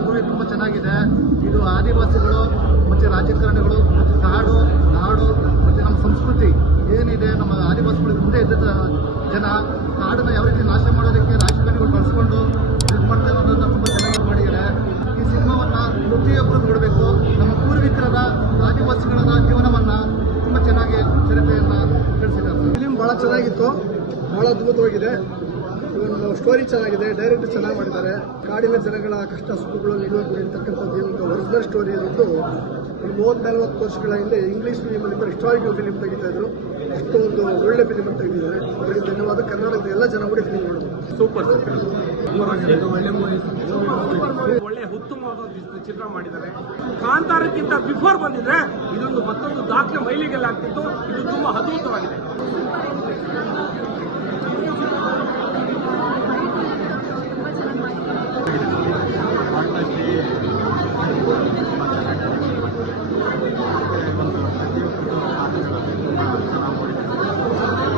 Story ತುಂಬ ಚೆನ್ನಾಗಿದೆ. ಇದು ಆದಿವಾಸಿಗಳು ಮತ್ತು ರಾಜಕಾರಣಿಗಳು ಮತ್ತು ಕಾಡು ನಾಡು ಮತ್ತು ನಮ್ಮ ಸಂಸ್ಕೃತಿ ಏನಿದೆ, ನಮ್ಮ ಆದಿವಾಸಿಗಳು ಮುಂದೆ ಇದ್ದ ಜನ ಕಾಡನ್ನು ಯಾವ ರೀತಿ ನಾಶ ಮಾಡೋದಕ್ಕೆ ರಾಜಕಾರಣಿಗಳು ಬಳಸ್ಕೊಂಡು ಇದು ಮಾಡ್ತಾರೆ ಅನ್ನೋದನ್ನ ತುಂಬ ಚೆನ್ನಾಗಿ ಮಾಡಿದ್ದಾರೆ. ಈ ಸಿನಿಮಾವನ್ನು ಪ್ರತಿಯೊಬ್ಬರು ನೋಡಬೇಕು. ನಮ್ಮ ಪೂರ್ವಿಕರ ಆದಿವಾಸಿಗಳ ಜೀವನವನ್ನು ತುಂಬ ಚೆನ್ನಾಗಿ ಚರಿತ್ರೆಯನ್ನು ತಿಳಿಸಿದ್ದಾರೆ. ಫಿಲಿಂ ಭಾಳ ಚೆನ್ನಾಗಿತ್ತು, ಭಾಳ ಅದ್ಭುತವಾಗಿದೆ. ಒಂದು ಸ್ಟೋರಿ ಚೆನ್ನಾಗಿದೆ, ಡೈರೆಕ್ಟರ್ ಚೆನ್ನಾಗಿ ಮಾಡಿದ್ದಾರೆ. ಕಾಡಿನ ಜನಗಳ ಕಷ್ಟ ಸುಖಗಳು ನಿಲ್ಲತಕ್ಕಂಥದ್ದು ಒಂದು ಒರಿಜಿನಲ್ ಸ್ಟೋರಿ ಇರೋದು. ಒಂದು 30-40 ವರ್ಷಗಳ ಹಿಂದೆ ಇಂಗ್ಲೀಷ್ ಫಿಲಿಮಲ್ಲಿ ಹಿಸ್ಟಾರಿಕಲ್ ಫಿಲಿಮ್ ತೆಗಿತಾ ಇದ್ರು. ಅಷ್ಟೊಂದು ಒಳ್ಳೆ ಫಿಲಿಮ್ ಅಂತ ತೆಗೆದಿದ್ದಾರೆ. ಅವರಿಗೆ ಧನ್ಯವಾದ. ಕರ್ನಾಟಕದ ಎಲ್ಲ ಜನ ಕೂಡ ಫಿಲಿಮ್ ನೋಡೋದು. ಸೂಪರ್ ಒಳ್ಳೆ ಉತ್ತಮವಾದ ಚಿತ್ರ ಮಾಡಿದ್ದಾರೆ. ಕಾಂತಾರಕ್ಕಿಂತ ಬಿಫೋರ್ ಬಂದಿದ್ರೆ ಇದೊಂದು ಮತ್ತೊಂದು ದಾಖಲೆ ಮೈಲಿಗೆಲ್ಲ ಆಗ್ತಿತ್ತು. ಇದು ತುಂಬಾ ಅದ್ಭುತವಾಗಿದೆ.